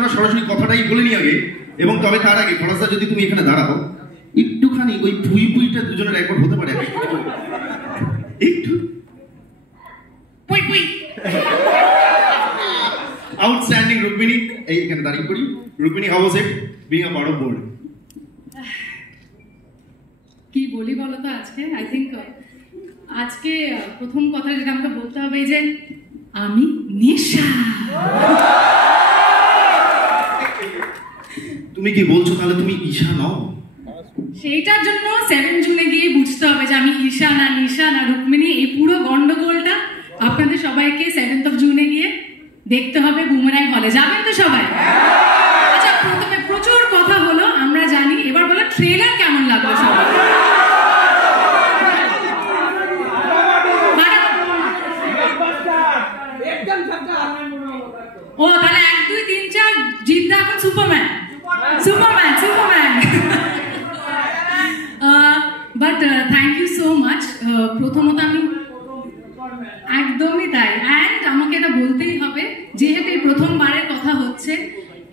আমরা সরাসরি কথাটাই বলে নিই আগে, এবং তবে তার আগে ফরাসদা যদি তুমি এখানে দাঁড়াও একটুখানি ওই পুই পুইটা দুজনের একবার হতে পারে একটু পুই পুই। আউটস্ট্যান্ডিং রুক্মিণী, এইখানে দাঁড়িয়ে পড়ি। Rukmini, how was it being a part of board? কি বলি বলো তো, আজকে প্রথম কথা যেটা আমাকে বলতে হবে যে আমি নিশা। তুমি কি বলছো তাহলে তুমি ঈশা নও? সেইটার জন্য 7 জুনে গিয়ে বুঝতে হবে যে আমি ঈশা না নিশা না রুক্মিণী। এই পুরো গন্ডগোলটা আপনাদের সবাইকে 7th of জুনে গিয়ে দেখতে হবে বুমারাং হলে। যাবেন তো সবাই? আচ্ছা, প্রথমে প্রচুর কথা হলো আমরা জানি, এবার বলো ট্রেলার কেমন লাগলো সবাই? ও তাহলে 1 2 3 4 জিদ্দা এখন Superman Superman Superman. But thank you so much. প্রথমত আমি একদমই তাই, অ্যান্ড আমাকে এটা বলতেই হবে যেহেতু এই প্রথমবারের কথা হচ্ছে,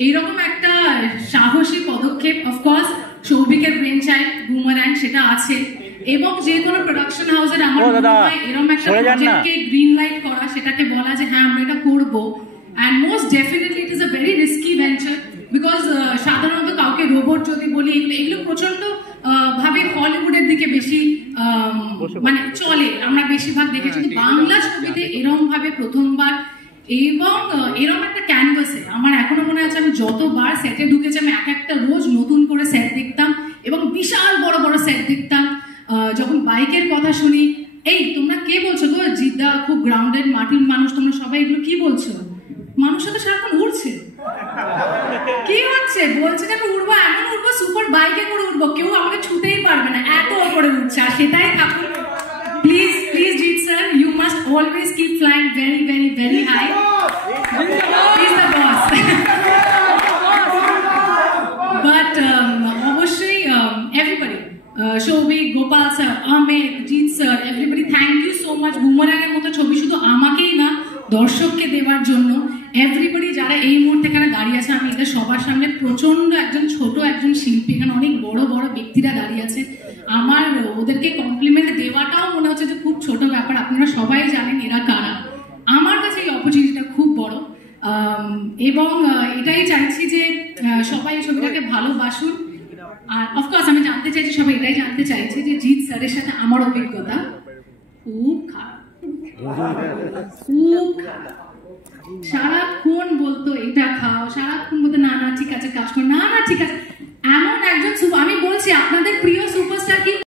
এইরকম একটা সাহসী পদক্ষেপ অফকোর্স সৌভিকের ব্রেন চাইল্ড বুমারাং সেটা আছে, এবং যে কোনো প্রোডাকশন হাউসের আমার মনে হয় এরকম একটা প্রজেক্টকে গ্রিন লাইট করা, সেটাকে বলা যে হ্যাঁ আমরা এটা করবো। And most definitely it is a very risky venture because সাধারণত কাউকে রোবট যদি বলি এগুলো প্রচন্ড ভাবে হলিউডের দিকে বেশি মানে চলে, আমরা বেশিরভাগ দেখেছি। কিন্তু বাংলা ছবিতে এরকম ভাবে প্রথমবার, এবং এরকম একটা ক্যানভাসে আমার এখনো মনে আছে আমি যতবার সেটে ঢুকেছি আমি এক একটা রোজ নতুন করে সেট দেখতাম এবং বিশাল বড় বড় সেট দেখতাম। যখন বাইকের কথা শুনি, এই তোমরা কে বলছো গো জিদ্দা খুব গ্রাউন্ডেড মাটির মানুষ, তোমরা সবাই এগুলো কি বলছো? মানুষের তো সারাক্ষণ উড়ছে, কি হচ্ছে বলছে যে আমি উড়বো, এমন উড়বো সুপার বাইকে করে উড়বো, কেউ আমাকে ছুটেই পারবে না, এত ওপরে উঠছে। আর সেটাই থাকুন। Please please Jeet sir, you must always keep flying very very very high. Is the boss. But অবশ্যই everybody, Souvik, Gopal sir, Ahmed, Jeet sir, everybody thank you so much. বুমারাংয়ের মতো ছবি শুধু আমাকেই না দর্শককে দেওয়ার জন্য। এভরিবডি যারা এই মুহূর্তে এখানে দাঁড়িয়ে আছে, আমি এদের সবার সামনে প্রচন্ড একজন ছোট একজন শিল্পী, এখানে অনেক বড় বড় ব্যক্তিরা দাঁড়িয়ে আছে, আমার ওদেরকে কমপ্লিমেন্ট দেওয়াটাও মনে হচ্ছে যে খুব ছোট ব্যাপার। আপনারা সবাই জানেন এরা কারা। আমার কাছে এই অপরচুনিটিটা খুব বড়, এবং এটাই চাইছি যে সবাই এই ছবিটাকে ভালোবাসুন। আর অফকোর্স আমি জানতে চাইছি, সবাই এটাই জানতে চাইছে যে জিৎ স্যারের সাথে আমার অভিজ্ঞতা খুব খারাপ, খুব খারাপ। সারাক্ষণ বলতো এটা খাও, সারাক্ষণ বলতো না না ঠিক আছে কাজ করো, না না ঠিক আছে।